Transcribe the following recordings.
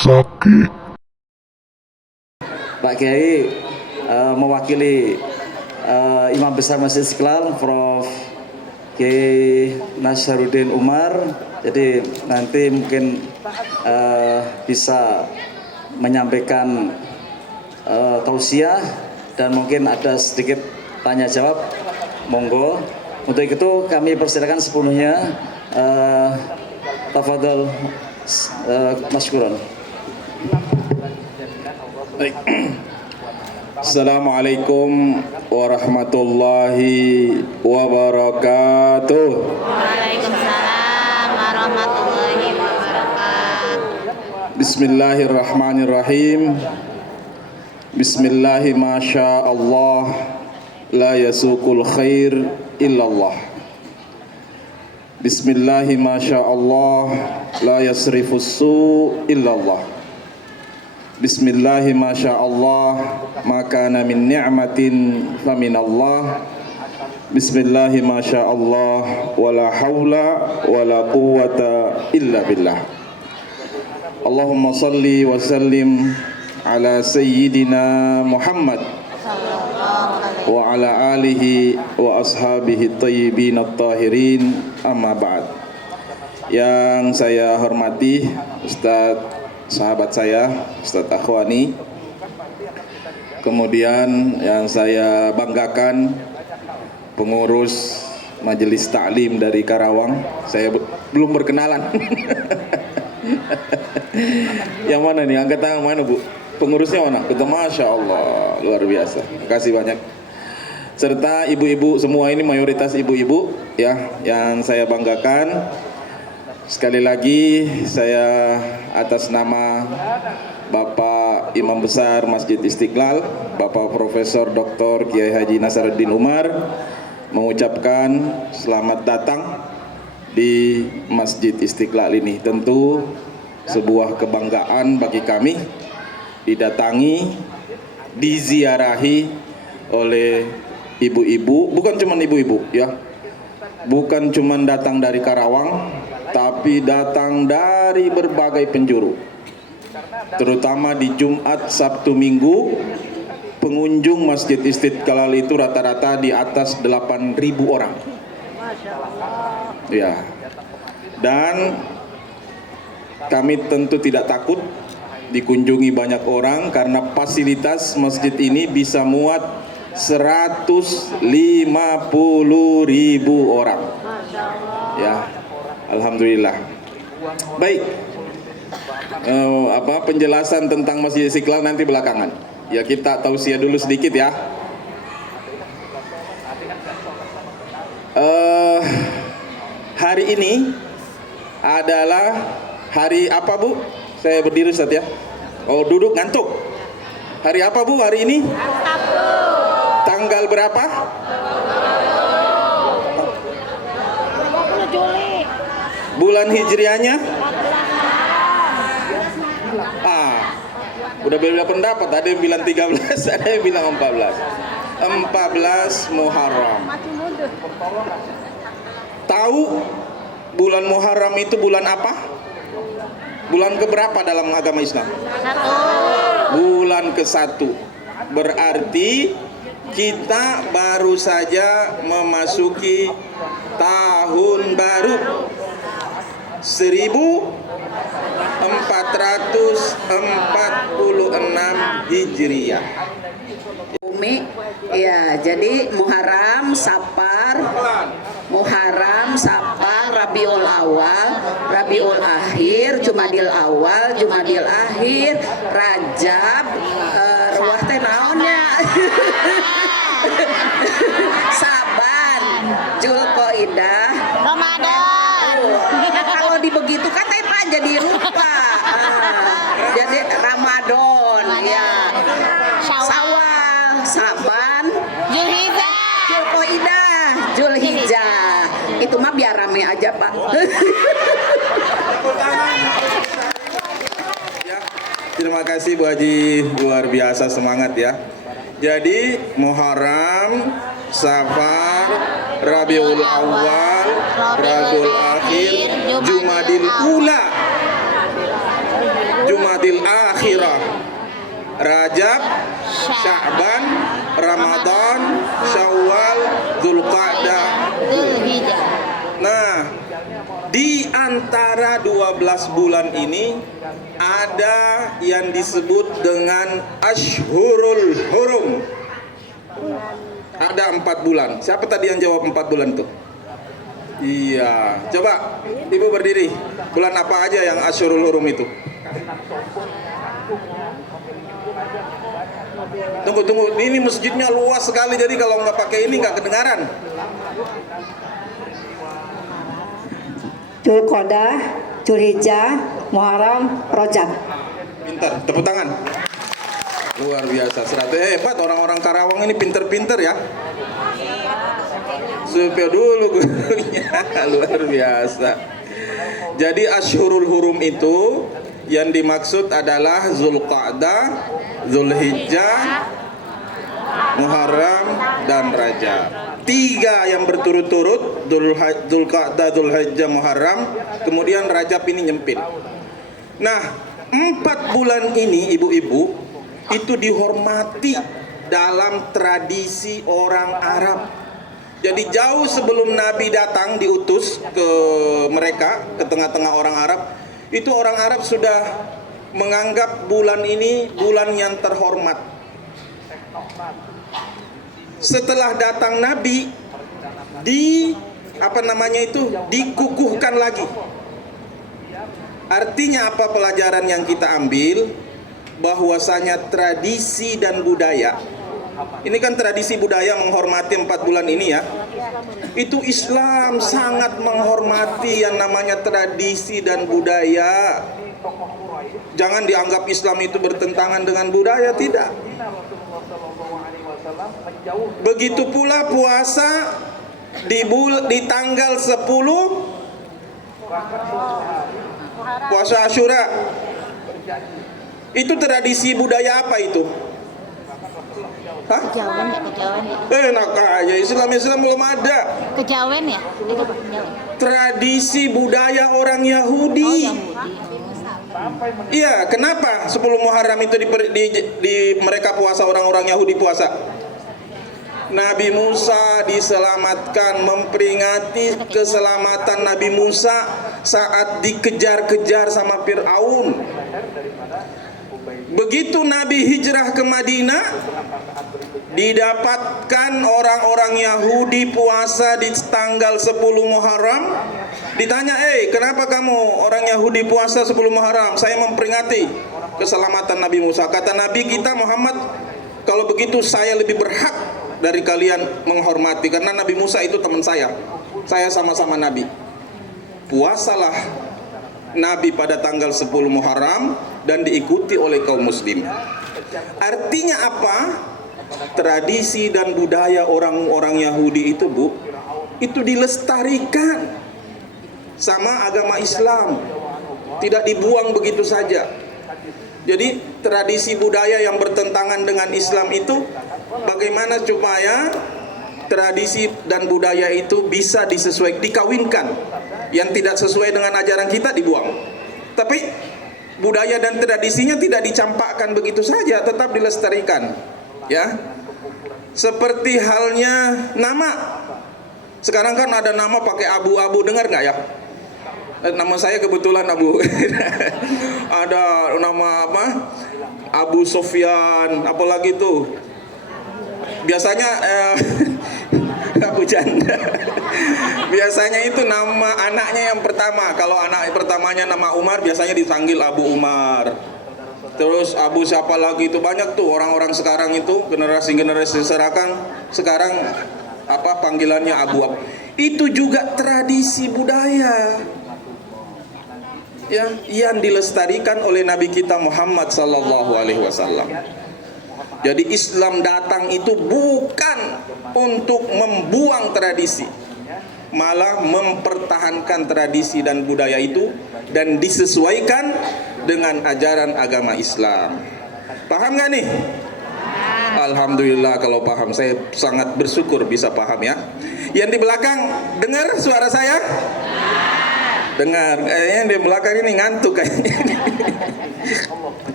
sakit. Pak Kiai mewakili Imam Besar Masjid Istiqlal, Prof. Kiai Nasaruddin Umar. Jadi nanti mungkin bisa menyampaikan tausiah dan mungkin ada sedikit tanya jawab. Monggo. Untuk itu kami persilakan sepenuhnya. Tafadhol masykuran. Baik. Assalamualaikum warahmatullahi wabarakatuh. Waalaikumsalam warahmatullahi wabarakatuh. Bismillahirrahmanirrahim. Bismillahi masya Allah, la yasukul khair illallah. Bismillahi masya Allah, la yasrifus su illallah. Bismillahi masya Allah, makana min ni'matin faminallah. Bismillahi masya Allah, wala hawla wala quwwata illa billah. Allahumma salli wa sallim ala sayyidina Muhammad wa ala alihi wa ashabihi tayyibin at-tahirin, amma ba'd. Yang saya hormati Ustadz, sahabat saya Ustadz Akhwani, kemudian yang saya banggakan pengurus Majelis Ta'lim dari Karawang. Saya belum berkenalan. Yang mana nih? Angkat tangan mana, Bu? Pengurusnya mana? Kita Masya Allah, luar biasa. Terima kasih banyak. Serta ibu-ibu semua, ini mayoritas ibu-ibu ya, yang saya banggakan. Sekali lagi saya atas nama Bapak Imam Besar Masjid Istiqlal, Bapak Profesor Dr. Kiai Haji Nasaruddin Umar, mengucapkan selamat datang di Masjid Istiqlal ini. Tentu sebuah kebanggaan bagi kami didatangi, diziarahi oleh ibu-ibu, bukan cuma ibu-ibu ya, bukan cuma datang dari Karawang, tapi datang dari berbagai penjuru. Terutama di Jumat, Sabtu, Minggu, pengunjung Masjid Istiqlal itu rata-rata di atas 8.000 orang. Ya. Dan kami tentu tidak takut dikunjungi banyak orang karena fasilitas masjid ini bisa muat 150.000 orang. Ya, alhamdulillah. Baik. Penjelasan tentang Masjid Istiqlal nanti belakangan. Ya, kita tausiah dulu sedikit ya. Hari ini adalah hari apa, Bu? Saya berdiri, Ustaz ya. Oh, duduk ngantuk. Hari apa, Bu, hari ini? Sabtu. Tanggal berapa? 20 Juli. Bulan Hijriahnya? Udah beda pendapat. Ada yang bilang 13, ada yang bilang 14. 14 Muharram. Tahu bulan Muharram itu bulan apa? Bulan keberapa dalam agama Islam? Bulan ke-1. Berarti kita baru saja memasuki tahun baru 1446 Hijriah. Umi, ya, jadi Muharram, Safar, Rabiul Awal, Rabiul Akhir, Jumadil Awal, Jumadil Akhir, Rajab, ruah teh naonnya, Saban, Zulqaidah, Ramadan. Kalau dibegitukan teh Pak jadi lupa. Jadi Ramadan, ya. Syawal, Saban, Zulhijjah. Zulqaidah, Zulhijjah. Itu mah biar rame aja, Pak. Ya, terima kasih Bu Haji, luar biasa semangat ya. Jadi Muharram, Safar, Rabiul Awal, Rabiul Akhir, Jumadil Ula, Jumadil Dzulhijjah, Rajab, Sya'ban, Ramadan, Syawal, Dzulqa'dah. Dzulhijjah. Nah, di antara 12 bulan ini ada yang disebut dengan Ashhurul Hurum. Ada 4 bulan. Siapa tadi yang jawab 4 bulan tuh? Iya, coba Ibu berdiri. Bulan apa aja yang Ashhurul Hurum itu? Tunggu, ini masjidnya luas sekali, jadi kalau nggak pakai ini nggak kedengaran. Dzulqa'dah, Dzulhijjah, Muharram, Rajab. Pinter, tepuk tangan. Luar biasa, hebat orang-orang Karawang ini, pinter-pinter ya. Supaya dulu gurunya, luar biasa. Jadi Ashhurul Hurum itu yang dimaksud adalah Dzulqa'dah, Dzulhijjah, Muharram, dan Rajab. 3 yang berturut-turut, Dzulqa'dah, Dzulhijjah, Muharram, kemudian Rajab ini nyempil. Nah, 4 bulan ini ibu-ibu itu dihormati dalam tradisi orang Arab. Jadi jauh sebelum Nabi datang diutus ke mereka, ke tengah-tengah orang Arab, itu orang Arab sudah menganggap bulan ini bulan yang terhormat. Setelah datang Nabi, dikukuhkan lagi. Artinya apa pelajaran yang kita ambil? Bahwasanya tradisi dan budaya, ini kan tradisi budaya menghormati 4 bulan ini ya. Itu Islam sangat menghormati yang namanya tradisi dan budaya. Jangan dianggap Islam itu bertentangan dengan budaya, tidak. Begitu pula puasa di tanggal 10 puasa Asyura. Itu tradisi budaya apa itu? Hah? Kejawen ya, kejawen ya. Enak aja, Islam belum ada. Kejawen ya? Itu Pak, kejawen. Tradisi budaya orang Yahudi. Iya, kenapa 10 Muharram itu mereka puasa, orang-orang Yahudi puasa? Nabi Musa diselamatkan, memperingati keselamatan Nabi Musa saat dikejar-kejar sama Fir'aun. Begitu Nabi hijrah ke Madinah, didapatkan orang-orang Yahudi puasa di tanggal 10 Muharram. Ditanya, kenapa kamu orang Yahudi puasa 10 Muharram? Saya memperingati keselamatan Nabi Musa. Kata Nabi kita Muhammad, kalau begitu saya lebih berhak dari kalian menghormati, karena Nabi Musa itu teman saya sama-sama Nabi. Puasalah Nabi pada tanggal 10 Muharram dan diikuti oleh kaum muslim. Artinya apa? Tradisi dan budaya orang-orang Yahudi itu, Bu, itu dilestarikan sama agama Islam, tidak dibuang begitu saja. Jadi tradisi budaya yang bertentangan dengan Islam itu, bagaimana supaya tradisi dan budaya itu bisa dikawinkan. Yang tidak sesuai dengan ajaran kita dibuang, tapi budaya dan tradisinya tidak dicampakkan begitu saja, tetap dilestarikan, ya. Seperti halnya nama. Sekarang kan ada nama pakai abu-abu, dengar nggak ya? Nama saya kebetulan Abu. Ada nama apa? Abu Sofyan, apalagi tuh. Biasanya Abu Janda. Biasanya itu nama anaknya yang pertama. Kalau anak pertamanya nama Umar, biasanya dipanggil Abu Umar. Terus Abu siapa lagi itu, banyak tuh orang-orang sekarang itu, generasi-generasi sekarang apa panggilannya Abu. Itu juga tradisi budaya, ya, yang dilestarikan oleh Nabi kita Muhammad sallallahu alaihi wasallam. Jadi Islam datang itu bukan untuk membuang tradisi, malah mempertahankan tradisi dan budaya itu dan disesuaikan dengan ajaran agama Islam. Paham nggak nih? Alhamdulillah kalau paham, saya sangat bersyukur bisa paham ya. Yang di belakang dengar suara saya? Dengar, kayaknya di belakang ini ngantuk kayaknya.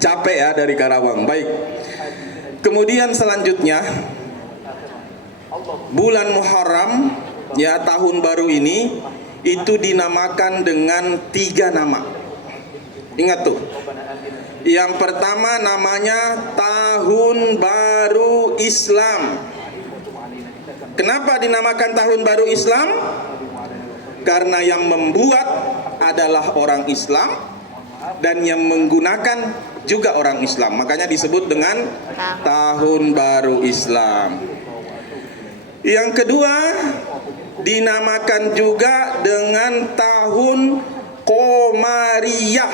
Capek ya dari Karawang. Baik. Kemudian selanjutnya bulan Muharram ya, tahun baru ini itu dinamakan dengan 3 nama. Ingat tuh. Yang pertama namanya Tahun Baru Islam. Kenapa dinamakan Tahun Baru Islam? Karena yang membuat adalah orang Islam dan yang menggunakan juga orang Islam. Makanya disebut dengan Tahun Baru Islam. Yang kedua dinamakan juga dengan Tahun Komariah.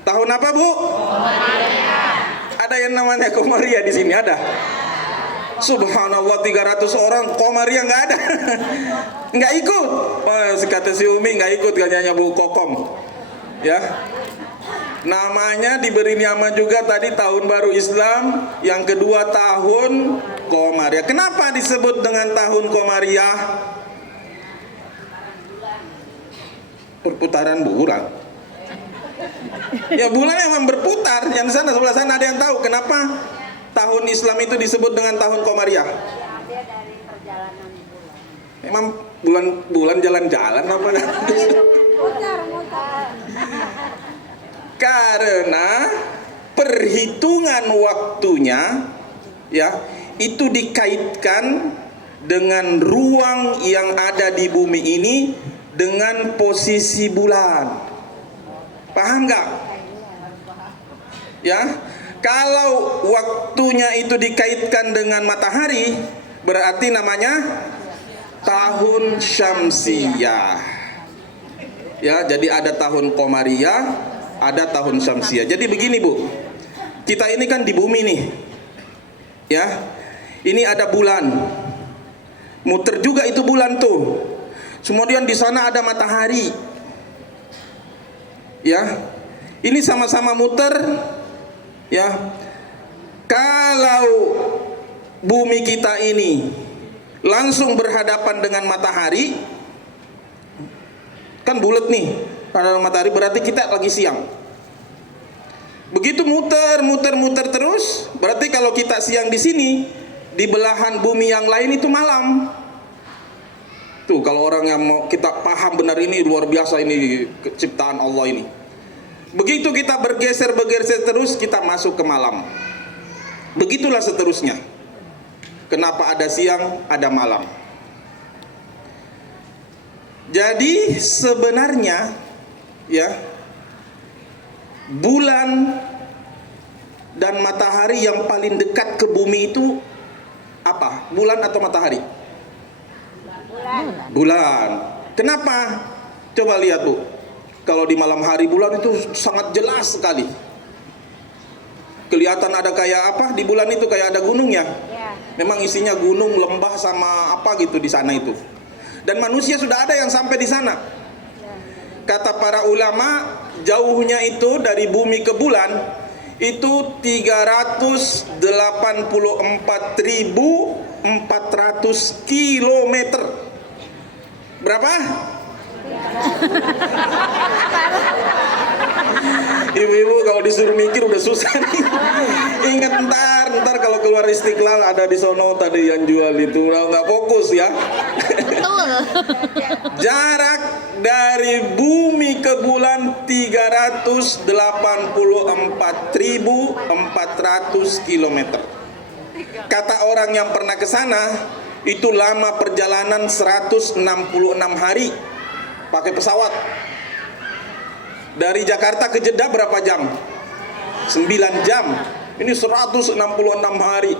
Tahun apa, Bu? Komariah. Ada yang namanya Komariah di sini, ada? Subhanallah, 300 orang Komariah nggak ada. Nggak ikut. Oh, kata si Umi nggak ikut, katanya Bu Kokom. Ya. Namanya diberi nama juga tadi Tahun Baru Islam, yang kedua Tahun Komariah. Kenapa disebut dengan Tahun Komariah? Perputaran bulan. Ya, bulan memang berputar. Yang di sana sebelah sana ada yang tahu kenapa tahun Islam itu disebut dengan Tahun Komariah? Memang bulan jalan-jalan apa? Karena perhitungan waktunya ya itu dikaitkan dengan ruang yang ada di bumi ini dengan posisi bulan. Paham nggak? Ya, kalau waktunya itu dikaitkan dengan matahari, berarti namanya tahun syamsiyah. Ya, jadi ada tahun Komariah, ada tahun syamsiyah. Jadi begini, Bu. Kita ini kan di bumi nih. Ya. Ini ada bulan. Muter juga itu bulan tuh. Kemudian di sana ada matahari. Ya. Ini sama-sama muter. Ya. Kalau bumi kita ini langsung berhadapan dengan matahari, kan bulat nih karena matahari, berarti kita lagi siang. Begitu muter terus, berarti kalau kita siang di sini, di belahan bumi yang lain itu malam. Tuh, kalau orang yang mau kita paham benar, ini luar biasa ini ciptaan Allah ini. Begitu kita bergeser terus, kita masuk ke malam. Begitulah seterusnya. Kenapa ada siang, ada malam? Jadi sebenarnya ya, bulan dan matahari yang paling dekat ke bumi itu apa? Bulan atau matahari? Bulan. Kenapa? Coba lihat, Bu. Kalau di malam hari bulan itu sangat jelas sekali. Kelihatan ada kayak apa di bulan itu, kayak ada gunungnya. Memang isinya gunung, lembah sama apa gitu di sana itu. Dan manusia sudah ada yang sampai di sana. Kata para ulama, jauhnya itu dari bumi ke bulan itu 384.400 kilometer. Berapa? Ibu-ibu kalau disuruh mikir udah susah nih. Ingat ntar kalau keluar Istiqlal ada di sono tadi yang jual itu, nggak fokus ya. Betul. Jarak dari bumi ke bulan 384.400 kilometer. Kata orang yang pernah ke sana, itu lama perjalanan 166 hari pakai pesawat. Dari Jakarta ke Jeddah berapa jam? 9 jam. Ini 166 hari.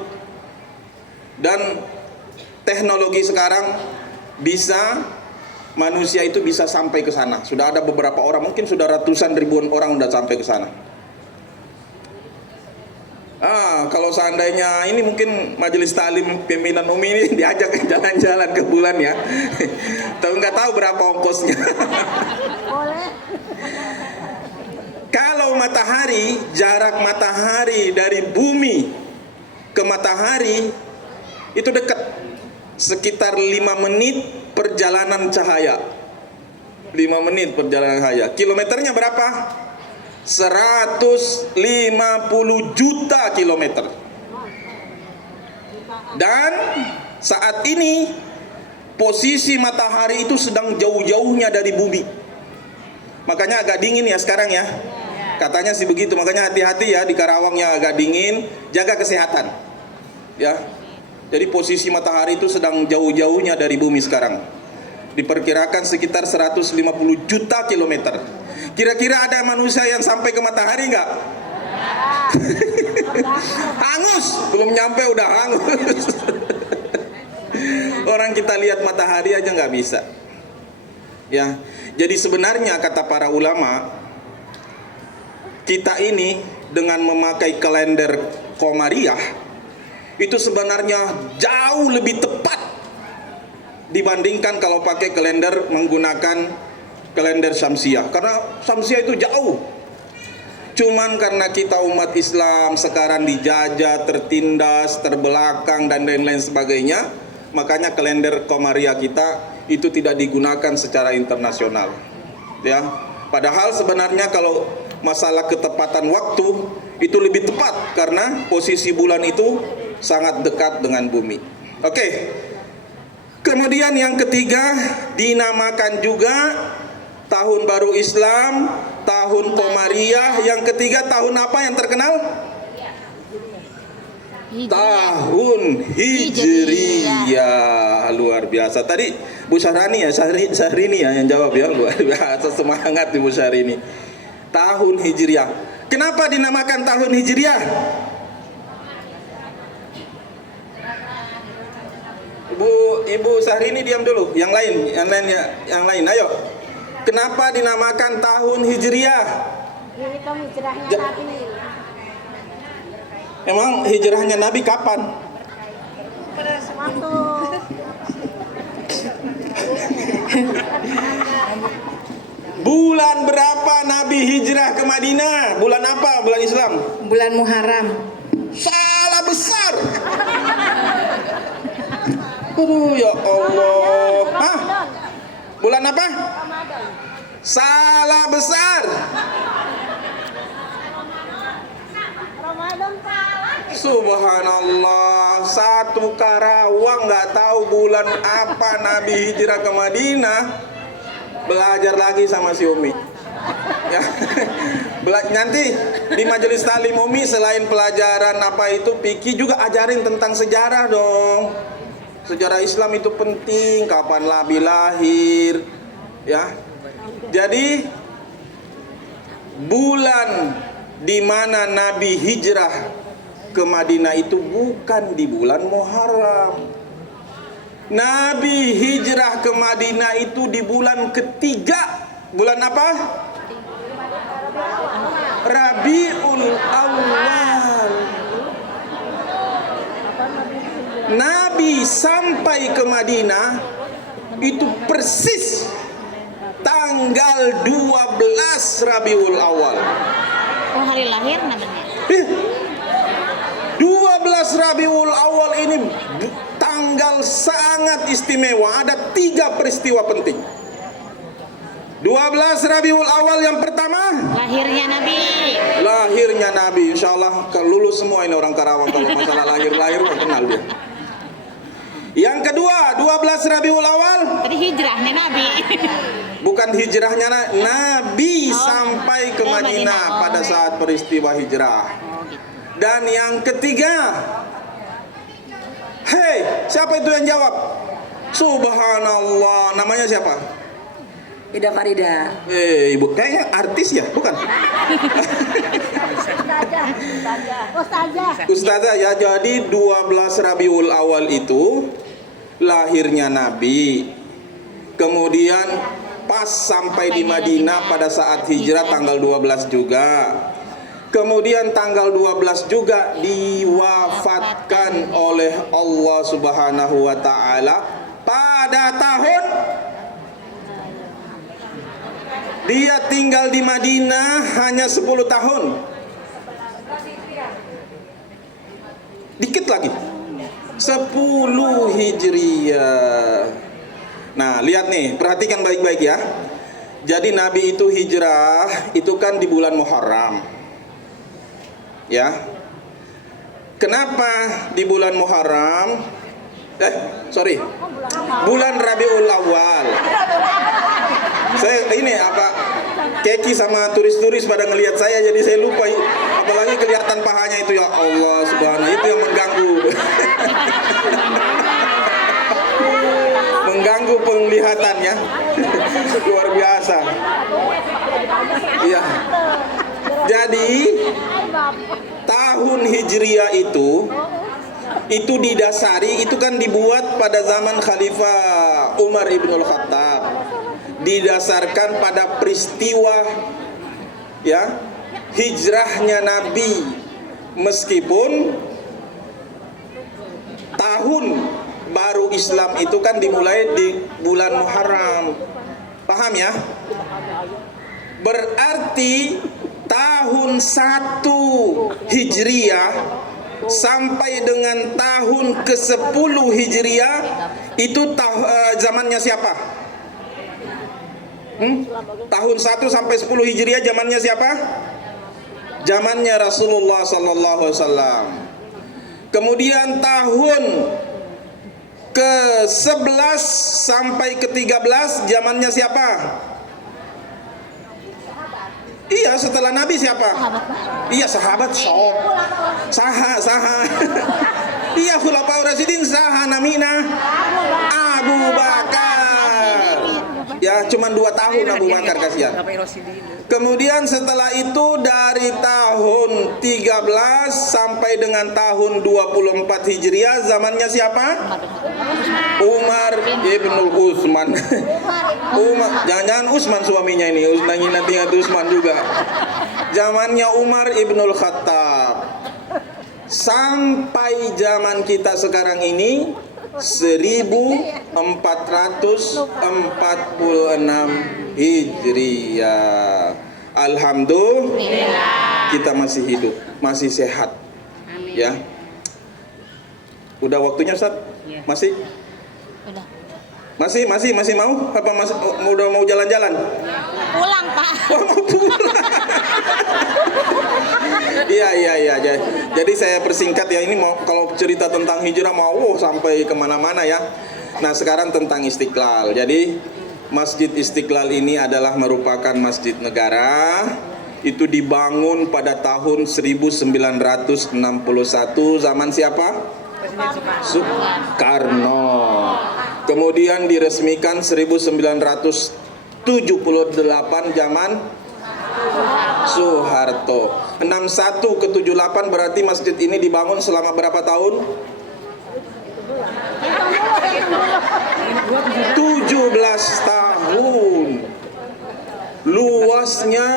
Dan teknologi sekarang bisa, manusia itu bisa sampai ke sana. Sudah ada beberapa orang, mungkin sudah ratusan ribuan orang sudah sampai ke sana. Kalau seandainya ini mungkin majelis taklim pimpinan Umi ini diajak jalan-jalan ke bulan ya. Tapi nggak tahu berapa ongkosnya. Kalau matahari, jarak matahari dari bumi ke matahari itu dekat, sekitar 5 menit perjalanan cahaya. 5 menit perjalanan saya. Kilometernya berapa? 150 juta kilometer. Dan saat ini posisi matahari itu sedang jauh-jauhnya dari bumi. Makanya agak dingin ya sekarang ya. Katanya sih begitu, makanya hati-hati ya di Karawang yang agak dingin, jaga kesehatan. Ya. Jadi posisi matahari itu sedang jauh-jauhnya dari bumi sekarang. Diperkirakan sekitar 150 juta kilometer. Kira-kira ada manusia yang sampai ke matahari nggak? Hangus, belum nyampe udah hangus. Orang kita lihat matahari aja nggak bisa. Ya, jadi sebenarnya kata para ulama, kita ini dengan memakai kalender Komariah itu sebenarnya jauh lebih tepat dibandingkan kalau pakai kalender menggunakan kalender Syamsiah, karena Syamsiah itu jauh. Cuman karena kita umat Islam sekarang dijajah, tertindas, terbelakang dan lain-lain sebagainya, makanya kalender Komariah kita itu tidak digunakan secara internasional. Ya, padahal sebenarnya kalau masalah ketepatan waktu itu lebih tepat karena posisi bulan itu sangat dekat dengan bumi. Oke. Kemudian yang ketiga dinamakan juga tahun baru Islam, tahun Komariah. Yang ketiga tahun apa yang terkenal? Tahun Hijriyah. Luar biasa. Tadi Bu Syahrini ya, Syahrini ya yang jawab ya. Luar biasa, semangat Bu Syahrini. Tahun Hijriyah. Kenapa dinamakan tahun Hijriyah? Ibu Syahrini diam dulu. Yang lain, ayo. Kenapa dinamakan tahun Hijriyah? Hijrahnya Nabi. Emang hijrahnya Nabi kapan? Waktu Bulan berapa Nabi hijrah ke Madinah? Bulan apa? Bulan Islam? Bulan Muharram. Salah besar. Aduh ya Allah. Hah? Bulan apa? Salah besar. Subhanallah, satu Karawang nggak tahu bulan apa Nabi hijrah ke Madinah. Belajar lagi sama si Umi. Ya. Nanti di majelis talim Umi selain pelajaran apa itu fikih juga ajarin tentang sejarah dong. Sejarah Islam itu penting, kapan Nabi lahir, ya. Jadi bulan di mana Nabi hijrah ke Madinah itu bukan di bulan Muharram. Nabi hijrah ke Madinah itu di bulan ketiga. Bulan apa? Rabiul Awal. Nabi sampai ke Madinah itu persis tanggal 12 Rabiul Awal. Oh, hari lahir namanya. 12 Rabiul Awal ini tanggal sangat istimewa. Ada 3 peristiwa penting. 12 Rabiul Awal yang pertama, Lahirnya Nabi. lahirnya Nabi. Insya Allah lulus semua ini orang Karawang kalau masalah lahir-lahir kenal dia. Yang kedua 12 Rabiul Awal, Tadi hijrahnya Nabi. bukan hijrahnya Nabi Oh, sampai ke ke Madinah. Madinah Oh, pada ya. saat peristiwa hijrah. Oh, gitu. Dan yang ketiga, hei, siapa itu yang jawab? Subhanallah, namanya siapa? Ida Farida. Ibu, kayaknya artis ya, bukan? Ustazah. Ustazah ya, jadi 12 Rabiul Awal itu lahirnya Nabi. Kemudian pas sampai di Madinah pada saat hijrah tanggal 12 juga. Kemudian tanggal 12 juga diwafatkan oleh Allah Subhanahu wa taala pada tahun dia tinggal di Madinah hanya 10 tahun. Dikit lagi. 10 Hijriyah. Nah, lihat nih, perhatikan baik-baik ya. Jadi Nabi itu hijrah itu kan di bulan Muharram. Ya. Kenapa di bulan Muharram? Bulan Rabiul Awal. Saya ini Keki sama turis-turis pada ngelihat saya, jadi saya lupa. Apalagi kelihatan pahanya itu, ya Allah subhanallah, itu yang mengganggu. Mengganggu penglihatan ya. Luar biasa. Iya. Jadi tahun Hijriah itu didasari, itu kan dibuat pada zaman Khalifah Umar ibnul Khattab, didasarkan pada peristiwa ya hijrahnya Nabi, meskipun tahun baru Islam itu kan dimulai di bulan Muharram. Paham ya? Berarti tahun 1 Hijriah sampai dengan tahun ke-10 Hijriah itu zamannya siapa? Tahun 1 sampai 10 Hijriah zamannya siapa? Zamannya Rasulullah sallallahu alaihi wasallam. Kemudian tahun ke-11 sampai ke-13 zamannya siapa? Iya, setelah Nabi siapa? Iya, sahabat saha. Iya, khulafaur rasyidin saha namina Abu Bakar. Ya, cuma 2 tahun Abu Bakar, kasihan. Kemudian setelah itu dari tahun 13 sampai dengan tahun 24 Hijriah zamannya siapa? Umar ibnul Utsman. Jangan-jangan Utsman suaminya ini, nanti Utsman juga. Zamannya Umar ibnul Khattab. Sampai zaman kita sekarang ini 1446 Hijriah. Alhamdulillah kita masih hidup, masih sehat. Ya. Udah waktunya, Ustaz? Masih? Udah. Masih mau? Apa udah mau jalan-jalan? Pulang, Pak. Oh, mau pulang. Iya. Jadi saya persingkat ya, ini mau kalau cerita tentang hijrah mau sampai kemana-mana ya. Nah, sekarang tentang Istiqlal. Jadi Masjid Istiqlal ini adalah merupakan masjid negara. Itu dibangun pada tahun 1961 zaman siapa? Soekarno. Kemudian diresmikan 1978 zaman Soeharto. 61 ke 78 berarti masjid ini dibangun selama berapa tahun? 17 tahun. Luasnya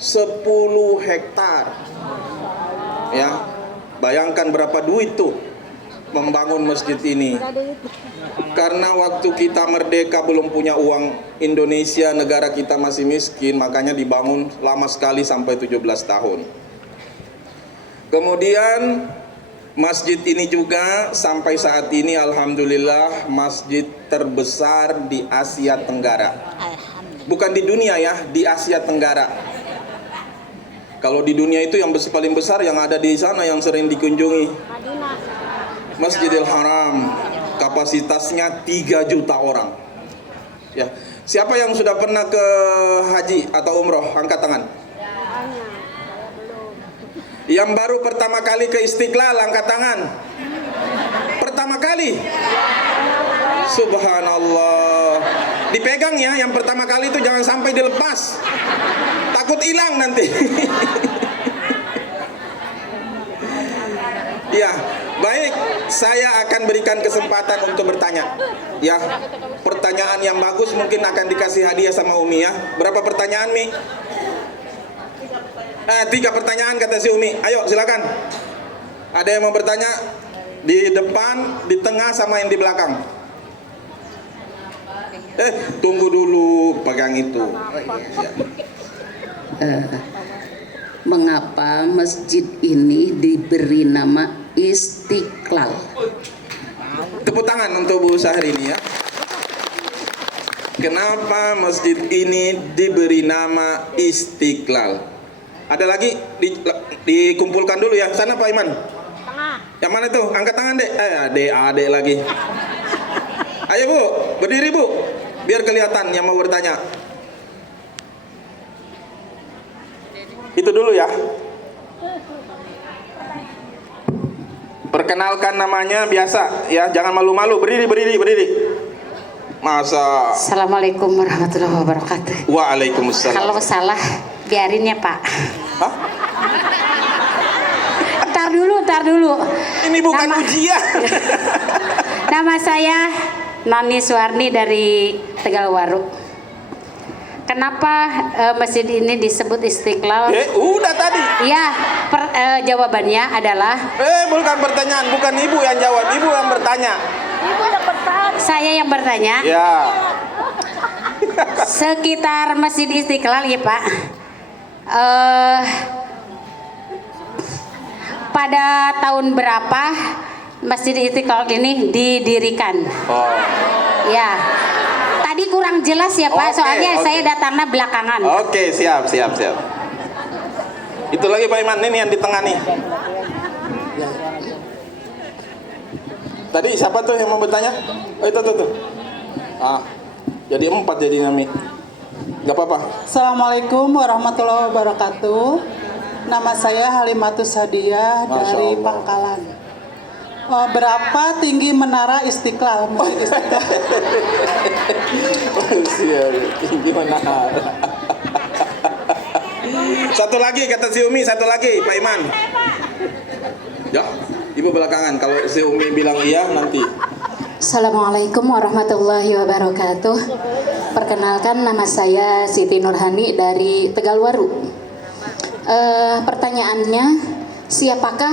10 hektar. Ya. Bayangkan berapa duit tuh membangun masjid ini. Karena waktu kita merdeka belum punya uang Indonesia, negara kita masih miskin, makanya dibangun lama sekali sampai 17 tahun. Kemudian masjid ini juga sampai saat ini alhamdulillah masjid terbesar di Asia Tenggara. Bukan di dunia ya, di Asia Tenggara. Kalau di dunia itu yang paling besar yang ada di sana yang sering dikunjungi Masjidil Haram, kapasitasnya 3 juta orang. Ya. Siapa yang sudah pernah ke haji atau umroh? Angkat tangan. Yang baru pertama kali ke Istiqlal, angkat tangan. Pertama kali. Subhanallah. Dipegang ya, yang pertama kali itu jangan sampai dilepas. Takut hilang nanti. Ya, baik. Saya akan berikan kesempatan untuk bertanya. Ya, pertanyaan yang bagus mungkin akan dikasih hadiah sama Umi ya. Berapa pertanyaan, Mi? 3 pertanyaan kata si Umi. Ayo silakan. Ada yang mau bertanya? Di depan, di tengah, sama yang di belakang. Tunggu dulu, pegang itu. Mengapa masjid ini diberi nama Istiqlal? Tepuk tangan untuk Bu Syahrini ya. Kenapa masjid ini diberi nama Istiqlal? Ada lagi? Dikumpulkan dulu ya. Sana Pak Iman. Tengah. Yang mana itu? Angkat tangan dek. Adek lagi. Ayo Bu, berdiri Bu. Biar kelihatan yang mau bertanya. Itu dulu ya. Perkenalkan namanya biasa ya, jangan malu-malu. Berdiri. Masa. Assalamualaikum warahmatullahi wabarakatuh. Waalaikumsalam. Kalau salah biarin ya Pak. Hah? Ntar dulu. Ini bukan ujian. Nama saya Nani Suwarni dari Tegalwaru. Kenapa masjid ini disebut Istiqlal? Udah tadi. Iya, jawabannya adalah Bukan pertanyaan, bukan Ibu yang jawab, Ibu yang bertanya. saya yang bertanya. Ya. Sekitar Masjid Istiqlal ya Pak. Pada tahun berapa Masjid Istiqlal ini didirikan? Oh. Ya. Tadi kurang jelas ya Pak, soalnya Oke. saya datangnya belakangan. Oke, siap. Itu lagi Pak Iman, ini yang di tengah nih. Tadi siapa tuh yang mau bertanya? Oh itu tuh. Jadi 4 jadi Nami. Gak apa-apa. Assalamualaikum warahmatullahi wabarakatuh. Nama saya Halimatus Hadiah dari Allah. Pangkalan. Berapa tinggi menara Istiqlal? Masjid Istiqlal. Siap, gimana? Satu lagi kata si Umi, satu lagi Pak Iman. Ya, Ibu belakangan. Kalau si Umi bilang iya nanti. Assalamualaikum warahmatullahi wabarakatuh. Perkenalkan nama saya Siti Nurhani dari Tegalwaru. Pertanyaannya, siapakah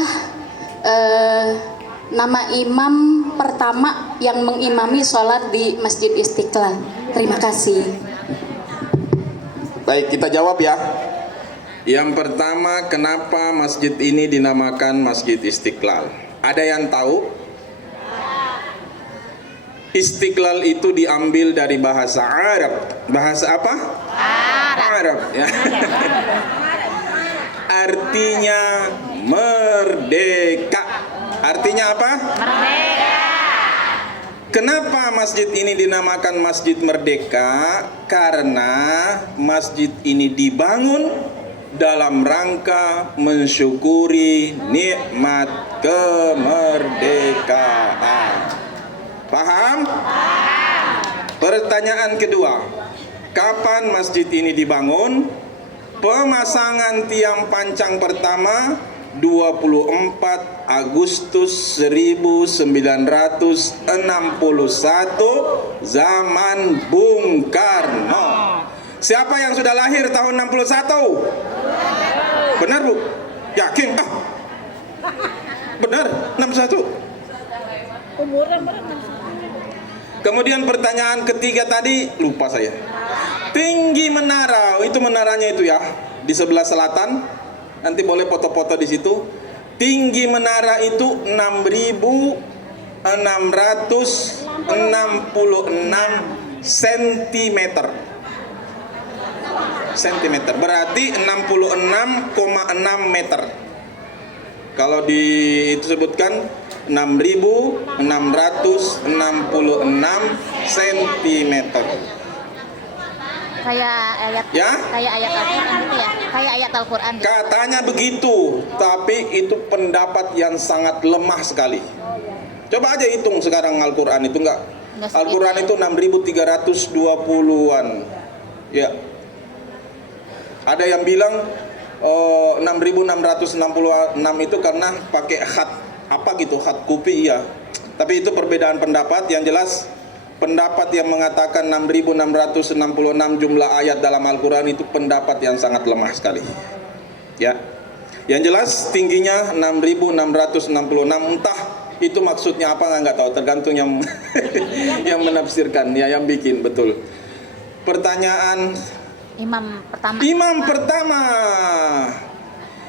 nama imam pertama yang mengimami sholat di Masjid Istiqlal? Terima kasih. Baik, kita jawab ya. Yang pertama, kenapa masjid ini dinamakan Masjid Istiqlal? Ada yang tahu? Istiqlal itu diambil dari bahasa Arab. Bahasa apa? Arab. Ya. Artinya merdeka. Artinya apa? Merdeka. Kenapa masjid ini dinamakan Masjid Merdeka? Karena masjid ini dibangun dalam rangka mensyukuri nikmat kemerdekaan. Paham? Pertanyaan kedua, kapan masjid ini dibangun? Pemasangan tiang pancang pertama 24 Agustus 1961 zaman Bung Karno. Siapa yang sudah lahir tahun 61? Benar Bu? Yakin? Benar, 61. Kemudian pertanyaan ketiga tadi lupa saya. Tinggi menara, itu menaranya itu ya di sebelah selatan. Nanti boleh foto-foto di situ. Tinggi menara itu 6.666 cm. Berarti 66,6 meter. Kalau disebutkan 6.666 cm. Kayak ayat Ya? kayak ayat Al-Qur'an gitu ya. Kayak ayat Al-Qur'an gitu. Katanya begitu, tapi itu pendapat yang sangat lemah sekali. Coba aja hitung sekarang Al-Qur'an itu enggak. Al-Qur'an itu 6.320-an. Ya. Ada yang bilang 6.666 itu karena pakai khat apa gitu, khat kupi ya. Tapi itu perbedaan pendapat. Yang jelas pendapat yang mengatakan 6.666 jumlah ayat dalam Al-Quran itu pendapat yang sangat lemah sekali. Ya. Yang jelas tingginya 6.666, entah itu maksudnya apa nggak tahu, tergantung yang yang menafsirkan ya, yang bikin betul. Pertanyaan Imam pertama.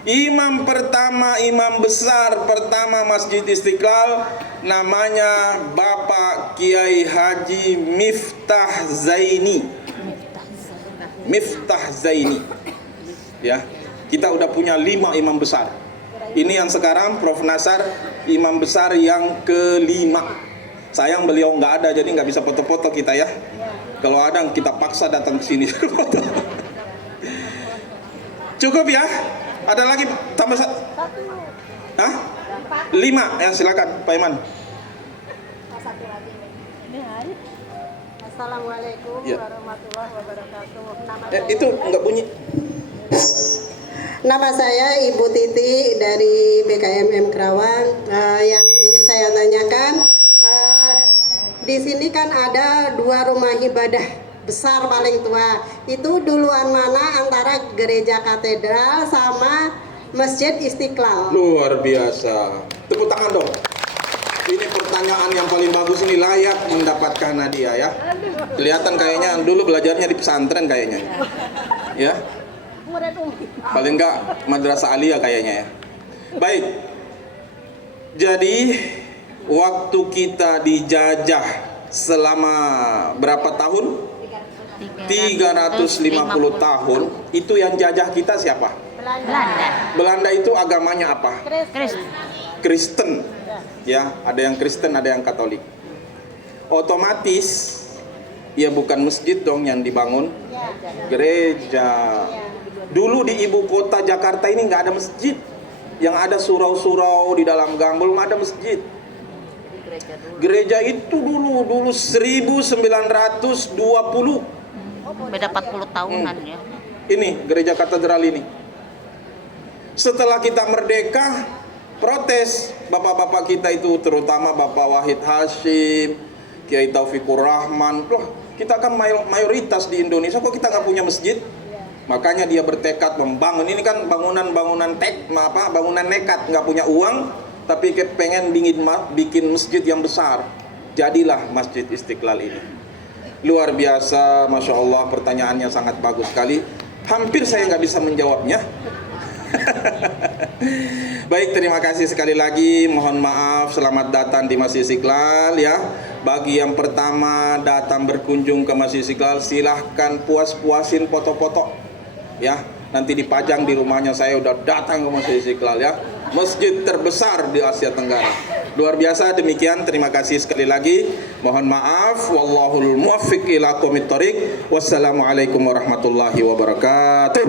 Imam pertama, imam besar pertama Masjid Istiqlal namanya Bapak Kiai Haji Miftah Zaini. Miftah Zaini. Ya, kita udah punya 5 imam besar. Ini yang sekarang Prof Nasar imam besar yang ke-5. Sayang beliau nggak ada, jadi nggak bisa foto-foto kita ya. Kalau ada kita paksa datang ke sini. Cukup ya? Ada lagi tambah satu? Hah? 5 ya, silakan Pak Iman. Assalamualaikum Ya. warahmatullahi wabarakatuh. Itu nggak bunyi. Nama saya Ibu Titi dari BKMM Kerawang. Yang ingin saya tanyakan, di sini kan ada 2 rumah ibadah besar paling tua. Itu duluan mana antara gereja katedral sama Masjid Istiqlal? Luar biasa. Tepuk tangan dong. Ini pertanyaan yang paling bagus, ini layak mendapatkan hadiah ya. Kelihatan kayaknya dulu belajarnya di pesantren kayaknya. Ya. Paling enggak madrasah aliyah kayaknya ya. Baik. Jadi waktu kita dijajah selama berapa tahun? 350 tahun. Itu yang jajah kita siapa? Belanda. Belanda itu agamanya apa? Kristen. Ya, ada yang Kristen, ada yang Katolik. Otomatis ya bukan masjid dong yang dibangun, gereja. Dulu di ibu kota Jakarta ini nggak ada masjid. Yang ada surau-surau di dalam gang, belum ada masjid. Gereja itu dulu 1920. Beda 40 tahunan ya. Ini gereja katedral ini. Setelah kita merdeka, protes bapak-bapak kita itu, terutama Bapak Wahid Hashim, Kiai Taufikur Rahman. Loh, kita kan mayoritas di Indonesia, kok kita nggak punya masjid? Makanya dia bertekad membangun. Ini kan bangunan nekat, nggak punya uang, tapi pengen bikin masjid yang besar. Jadilah Masjid Istiqlal ini. Luar biasa, Masya Allah, pertanyaannya sangat bagus sekali. Hampir saya nggak bisa menjawabnya. Baik, terima kasih sekali lagi. Mohon maaf, selamat datang di Masjid Istiqlal ya. Bagi yang pertama datang berkunjung ke Masjid Istiqlal, silahkan puas-puasin foto-foto ya. Nanti dipajang di rumahnya, saya udah datang ke Masjid Istiqlal ya. Masjid terbesar di Asia Tenggara. Luar biasa. Demikian, terima kasih sekali lagi. Mohon maaf. Wallahul muwaffiq ila aqwamit thoriq. Wassalamualaikum warahmatullahi wabarakatuh.